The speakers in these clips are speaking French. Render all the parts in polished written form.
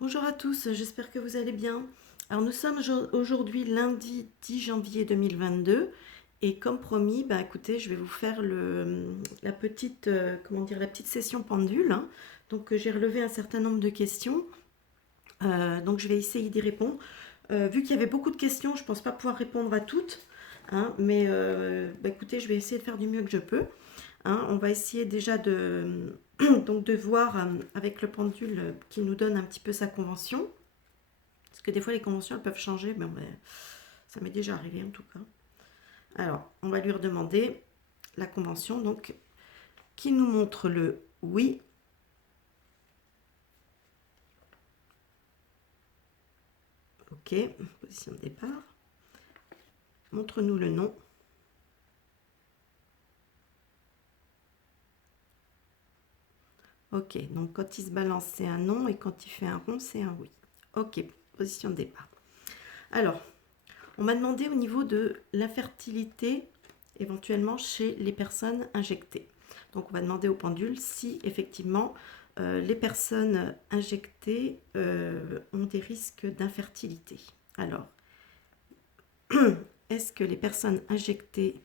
Bonjour à tous, j'espère que vous allez bien. Alors nous sommes aujourd'hui lundi 10 janvier 2022 et comme promis, bah écoutez, je vais vous faire la petite, comment dire, la petite session pendule, hein. Donc j'ai relevé un certain nombre de questions, donc je vais essayer d'y répondre. Vu qu'il y avait beaucoup de questions, je ne pense pas pouvoir répondre à toutes, hein, mais bah écoutez, je vais essayer de faire du mieux que je peux, hein. On va essayer déjà donc de voir avec le pendule qui nous donne un petit peu sa convention. Parce que des fois, les conventions, elles peuvent changer. Mais ça m'est déjà arrivé en tout cas. Alors, on va lui redemander la convention, donc, qui nous montre le oui. Ok, position de départ. Montre-nous le non. Ok, donc quand il se balance, c'est un non. Et quand il fait un rond, c'est un oui. Ok, position de départ. Alors, on m'a demandé au niveau de l'infertilité, éventuellement chez les personnes injectées. Donc on va demander au pendule si effectivement les personnes injectées ont des risques d'infertilité. Alors, est-ce que les personnes injectées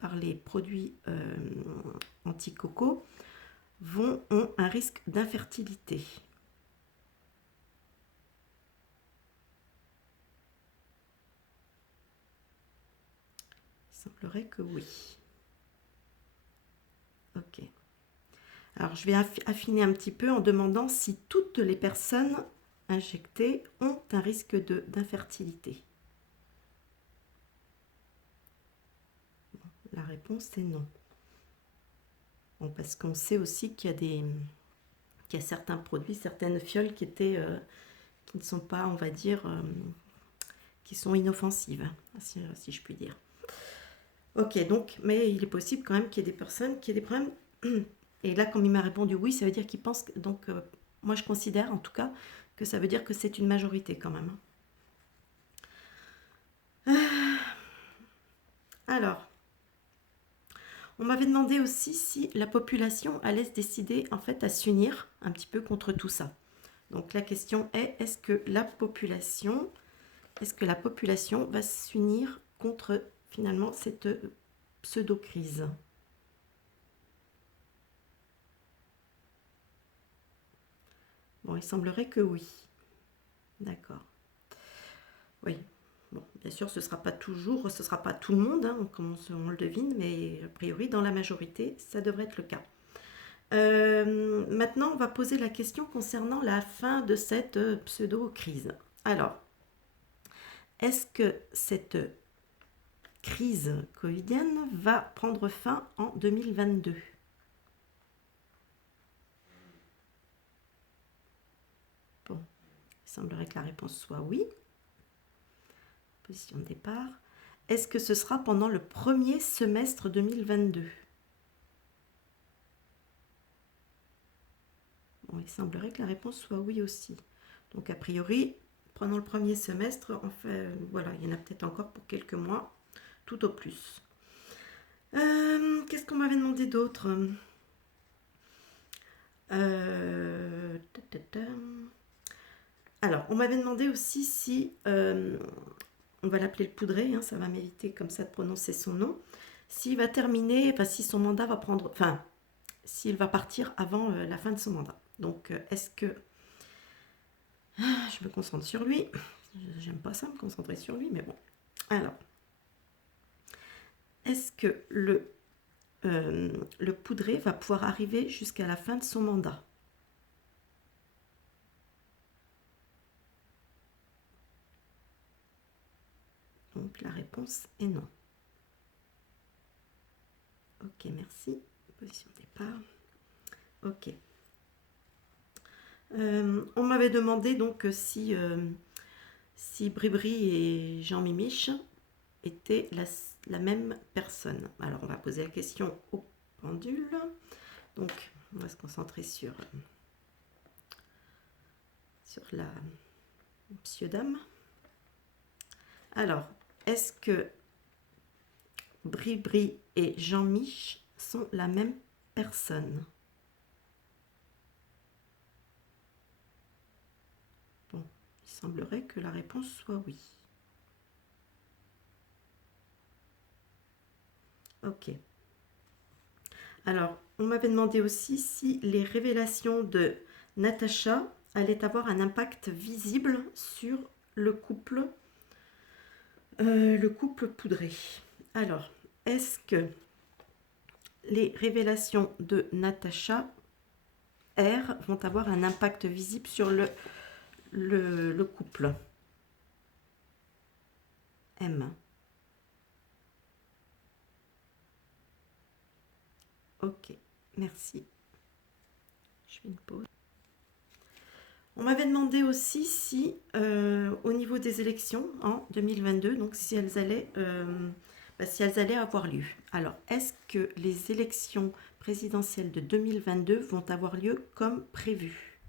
par les produits anti-coco ont un risque d'infertilité? Il semblerait que oui. Ok. Alors, je vais affiner un petit peu en demandant si toutes les personnes injectées ont un risque d'infertilité. La réponse est non. Bon, parce qu'on sait aussi qu'il y a certains produits, certaines fioles qui ne sont pas, on va dire, qui sont inoffensives, si je puis dire. Ok, donc, mais il est possible quand même qu'il y ait des personnes qui aient des problèmes. Et là, comme il m'a répondu oui, ça veut dire qu'il pense que, donc, moi je considère en tout cas que ça veut dire que c'est une majorité quand même. Alors, on m'avait demandé aussi si la population allait se décider en fait à s'unir un petit peu contre tout ça. Donc la question est, est-ce que la population va s'unir contre finalement cette pseudo-crise? Bon, il semblerait que oui. D'accord. Oui. Bon, bien sûr, ce ne sera pas toujours, ce ne sera pas tout le monde, hein, comme on le devine, mais a priori, dans la majorité, ça devrait être le cas. Maintenant, on va poser la question concernant la fin de cette pseudo-crise. Alors, est-ce que cette crise covidienne va prendre fin en 2022? Bon, il semblerait que la réponse soit oui. Position de départ. Est-ce que ce sera pendant le premier semestre 2022? Bon, il semblerait que la réponse soit oui aussi. Donc a priori, pendant le premier semestre, enfin, voilà, il y en a peut-être encore pour quelques mois, tout au plus. Qu'est-ce qu'on m'avait demandé d'autre? Alors, on m'avait demandé aussi si, on va l'appeler le poudré, hein, ça va m'éviter comme ça de prononcer son nom, s'il va terminer, enfin si son mandat va prendre, enfin s'il va partir avant la fin de son mandat. Donc est-ce que je me concentre sur lui? J'aime pas ça me concentrer sur lui, mais bon. Alors, est-ce que le poudré va pouvoir arriver jusqu'à la fin de son mandat? Donc la réponse est non. Ok, merci. Position de départ. Ok. On m'avait demandé donc si Bribri et Jean Mimiche étaient la même personne. Alors on va poser la question au pendule. Donc on va se concentrer sur la monsieur-dame. Alors, est-ce que Bribri et Jean-Mich sont la même personne? Il semblerait que la réponse soit oui. Ok. Alors, on m'avait demandé aussi si les révélations de Natacha allaient avoir un impact visible sur le couple poudré. Alors, est-ce que les révélations de Natacha R vont avoir un impact visible sur le couple M? Ok, merci. Je fais une pause. On m'avait demandé aussi si, au niveau des élections en 2022, donc si elles allaient avoir lieu. Alors, est-ce que les élections présidentielles de 2022 vont avoir lieu comme prévu?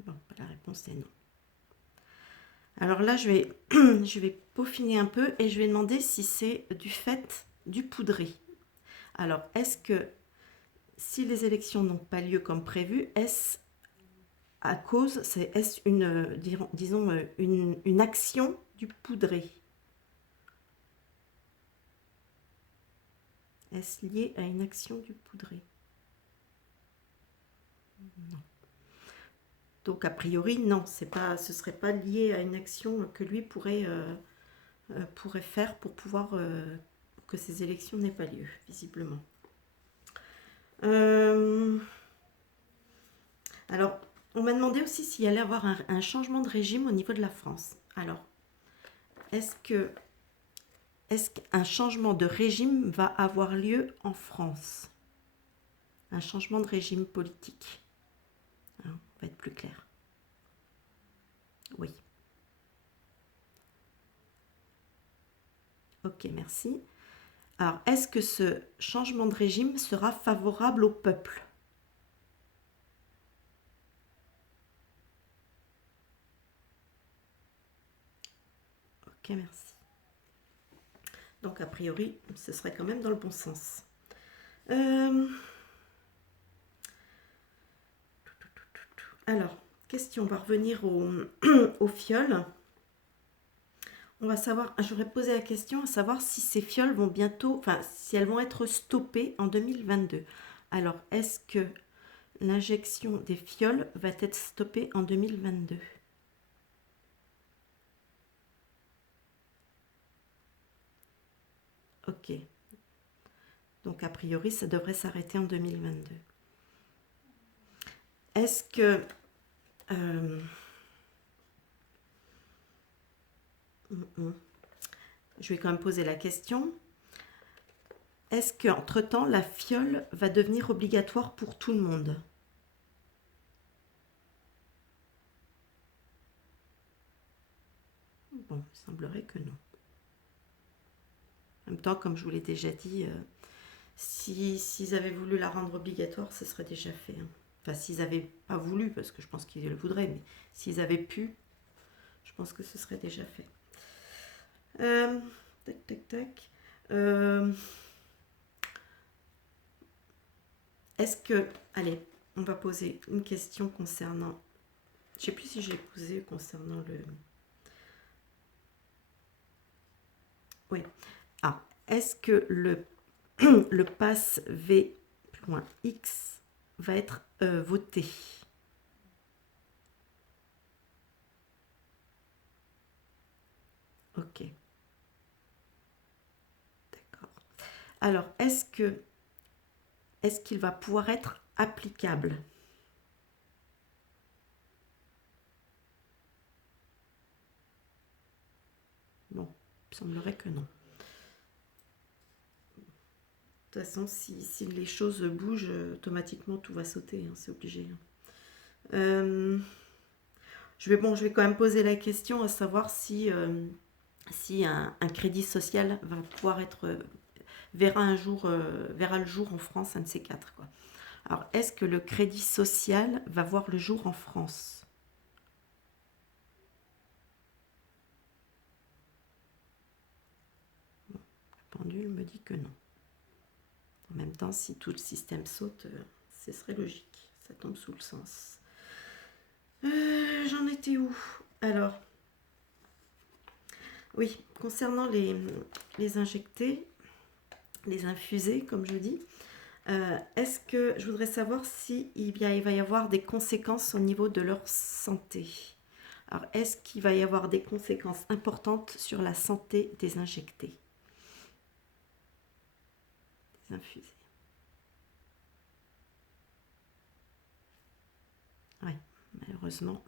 Bon, la réponse est non. Alors là, je vais peaufiner un peu et je vais demander si c'est du fait du poudré. Alors, est-ce que si les élections n'ont pas lieu comme prévu, est-ce une action du poudré? Est-ce lié à une action du poudré? Non. Donc a priori, non, ce serait pas lié à une action que lui pourrait faire pour pouvoir que ces élections n'aient pas lieu, visiblement. Alors, on m'a demandé aussi s'il allait y avoir un changement de régime au niveau de la France. Alors, est-ce qu'un changement de régime va avoir lieu en France? Un changement de régime politique. Alors, on va être plus clair. Oui. Ok, merci. Alors, est-ce que ce changement de régime sera favorable au peuple? Ok, merci. Donc, a priori, ce serait quand même dans le bon sens. Alors, question, on va revenir au fiol. On va savoir, j'aurais posé la question à savoir si ces fioles vont bientôt, enfin, si elles vont être stoppées en 2022. Alors, est-ce que l'injection des fioles va être stoppée en 2022? Ok. Donc, a priori, ça devrait s'arrêter en 2022. Est-ce que... je vais quand même poser la question. Est-ce qu'entre-temps, la fiole va devenir obligatoire pour tout le monde? Bon, il semblerait que non. En même temps, comme je vous l'ai déjà dit, s'ils avaient voulu la rendre obligatoire, ce serait déjà fait. Hein. Enfin, s'ils n'avaient pas voulu, parce que je pense qu'ils le voudraient, mais s'ils avaient pu, je pense que ce serait déjà fait. Tac, tac, tac. Est-ce que... Allez, on va poser une question concernant... Je ne sais plus si j'ai posé concernant le... Oui. Ah, est-ce que le pass V.X va être voté? Ok. D'accord. Alors, est-ce qu'il va pouvoir être applicable? Bon, il semblerait que non. De toute façon, si les choses bougent, automatiquement tout va sauter, hein, c'est obligé. Je vais quand même poser la question à savoir si un crédit social va pouvoir verra le jour en France, un de ces quatre, quoi. Alors, est-ce que le crédit social va voir le jour en France? Bon, le pendule me dit que non. En même temps, si tout le système saute, ce serait logique. Ça tombe sous le sens. J'en étais où? Alors, oui, concernant les injectés, les infusés, comme je dis, est-ce que je voudrais savoir s'il va y avoir des conséquences au niveau de leur santé? Alors, est-ce qu'il va y avoir des conséquences importantes sur la santé des injectés, des infusés? Oui, malheureusement.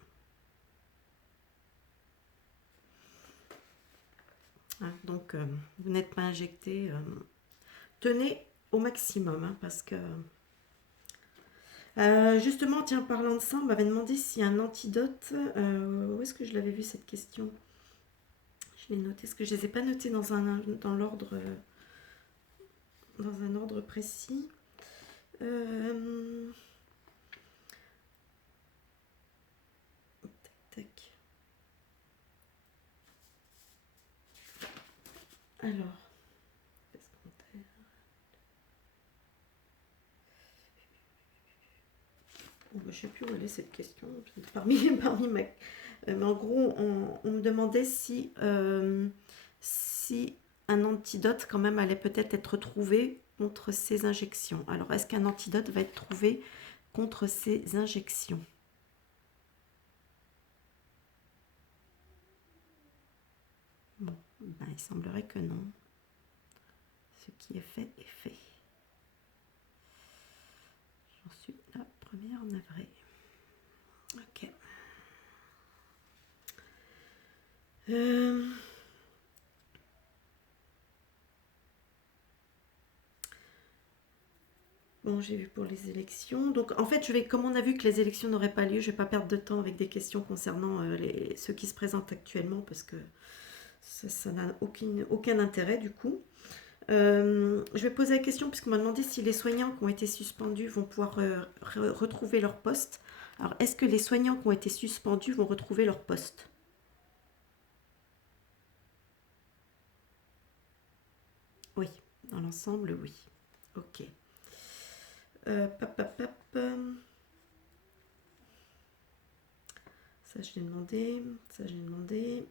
Hein, donc, vous n'êtes pas injecté. Tenez au maximum, hein, parce que... justement, tiens, parlant de ça, on m'avait demandé si un antidote... où est-ce que je l'avais vu cette question? Je l'ai noté, est-ce que je ne les ai pas notés dans l'ordre... dans un ordre précis? Tac, tac. Alors... Bon, bah, je ne sais plus où elle est cette question. Parmi ma... mais en gros, on me demandait si un antidote quand même allait peut-être être trouvé contre ces injections. Alors, est-ce qu'un antidote va être trouvé contre ces injections? Bon, ben, il semblerait que non. Ce qui est fait est fait. J'en suis la première navrée. Ok. Bon, j'ai vu pour les élections. Donc, en fait, comme on a vu que les élections n'auraient pas lieu, je ne vais pas perdre de temps avec des questions concernant ceux qui se présentent actuellement parce que ça n'a aucun intérêt du coup. Je vais poser la question puisqu'on m'a demandé si les soignants qui ont été suspendus vont pouvoir retrouver leur poste. Alors, est-ce que les soignants qui ont été suspendus vont retrouver leur poste? Oui, dans l'ensemble, oui. Ok. Ça, je l'ai demandé. Ça, je l'ai demandé.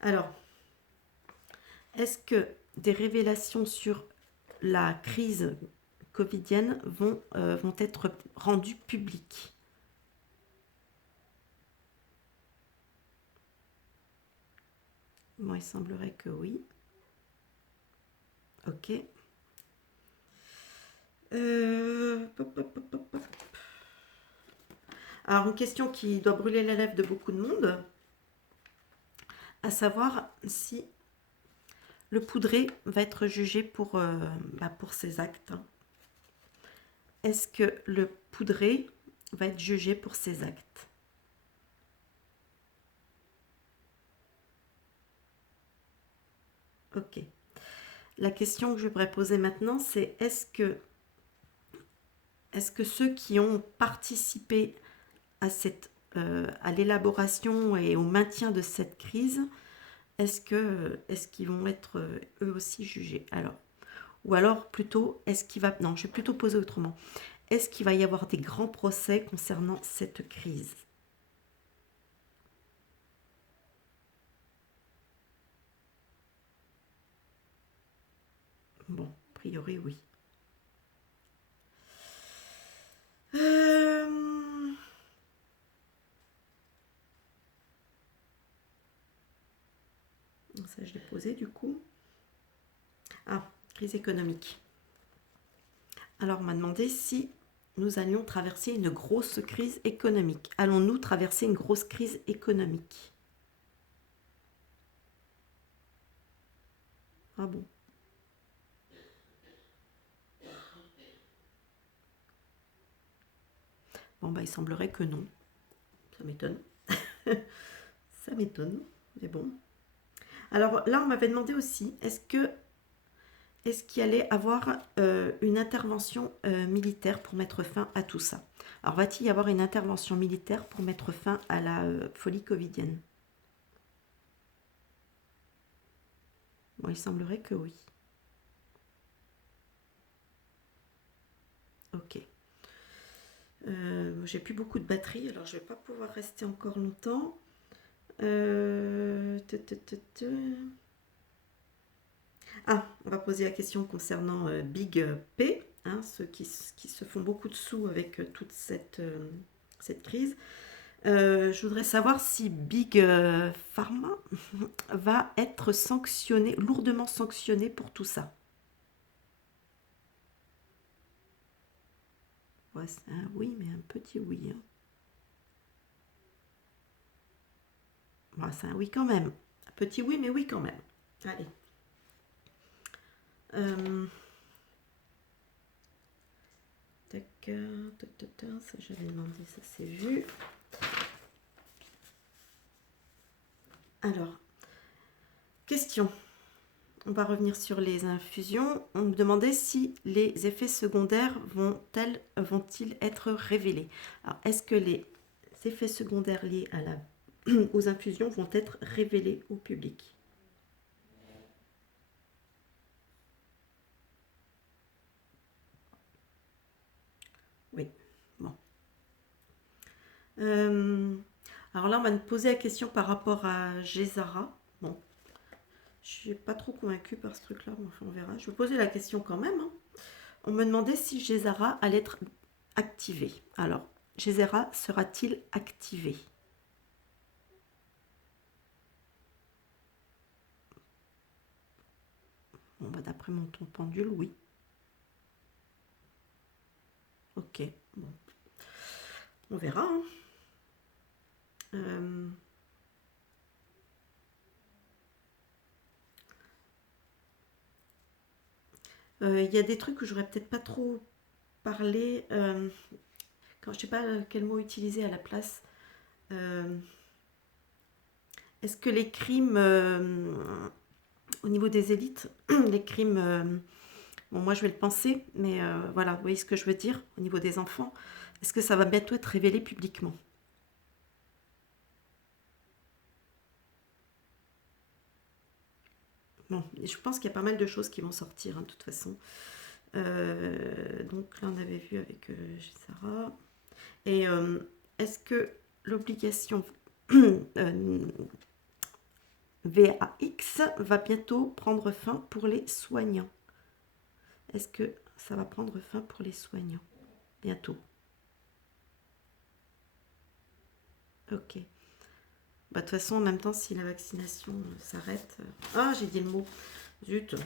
Alors, est-ce que des révélations sur la crise covidienne vont être rendues publiques? Bon, il semblerait que oui. Ok. Alors, une question qui doit brûler la lèvre de beaucoup de monde, à savoir si le poudré va être jugé pour ses actes. Est-ce que le poudré va être jugé pour ses actes? Ok. La question que je voudrais poser maintenant, c'est est-ce que ceux qui ont participé à l'élaboration et au maintien de cette crise, est-ce qu'ils vont être eux aussi jugés? Alors, ou alors plutôt, non, je vais plutôt poser autrement. Est-ce qu'il va y avoir des grands procès concernant cette crise? Bon, a priori, oui. Ça, je l'ai posé du coup. Ah, crise économique. Alors, on m'a demandé si nous allions traverser une grosse crise économique. Allons-nous traverser une grosse crise économique? Ah bon? Bon, bah, il semblerait que non. Ça m'étonne. Ça m'étonne, mais bon. Alors là, on m'avait demandé aussi, est-ce qu'il allait avoir une intervention militaire pour mettre fin à tout ça? Alors, va-t-il y avoir une intervention militaire pour mettre fin à la folie covidienne? Bon, il semblerait que oui. Ok. J'ai plus beaucoup de batterie, alors je vais pas pouvoir rester encore longtemps. Ah, on va poser la question concernant Big P, hein, ceux qui se font beaucoup de sous avec toute cette crise. Je voudrais savoir si Big Pharma va être sanctionné, lourdement sanctionné pour tout ça. Ouais, c'est un oui, mais un petit oui, hein. Ouais, c'est un oui quand même. Un petit oui, mais oui quand même. Allez. Tac, ça j'avais demandé, ça c'est vu. Alors, question. On va revenir sur les infusions. On me demandait si les effets secondaires vont-ils être révélés. Alors, est-ce que les effets secondaires liés aux infusions vont être révélés au public? Oui. Bon. Alors là, on va me poser la question par rapport à Gesara. Bon, je suis pas trop convaincue par ce truc-là, mais enfin, on verra. Je vais poser la question quand même, hein. On me demandait si Gesara allait être activé. Alors, Gesara sera-t-il activé? Bon, bah, d'après mon ton pendule, oui. Ok, bon. On verra, hein. Il y a des trucs que j'aurais peut-être pas trop parlé. Quand je sais pas quel mot utiliser à la place. Est-ce que les crimes au niveau des élites, les crimes, bon moi je vais le penser, mais voilà, vous voyez ce que je veux dire au niveau des enfants. Est-ce que ça va bientôt être révélé publiquement? Bon, et je pense qu'il y a pas mal de choses qui vont sortir, hein, de toute façon. Donc là, on avait vu avec Sarah. Et est-ce que l'obligation VAX va bientôt prendre fin pour les soignants? Est-ce que ça va prendre fin pour les soignants bientôt? Ok. Bah, de toute façon, en même temps, si la vaccination s'arrête... Ah, j'ai dit le mot. Zut.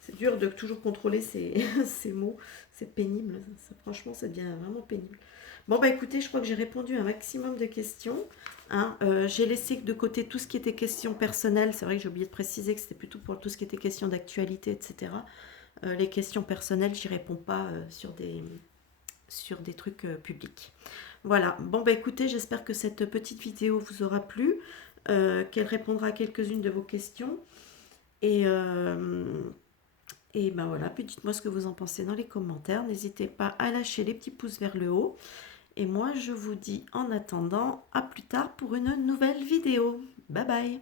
C'est dur de toujours contrôler ces mots. C'est pénible. Franchement, ça devient vraiment pénible. Bon, bah écoutez, je crois que j'ai répondu à un maximum de questions, hein. J'ai laissé de côté tout ce qui était questions personnelles. C'est vrai que j'ai oublié de préciser que c'était plutôt pour tout ce qui était questions d'actualité, etc. Les questions personnelles, j'y réponds pas sur des trucs publics. Voilà. Bon, bah écoutez, j'espère que cette petite vidéo vous aura plu, qu'elle répondra à quelques-unes de vos questions. Et ben voilà, puis dites-moi ce que vous en pensez dans les commentaires. N'hésitez pas à lâcher les petits pouces vers le haut. Et moi, je vous dis en attendant, à plus tard pour une nouvelle vidéo. Bye bye!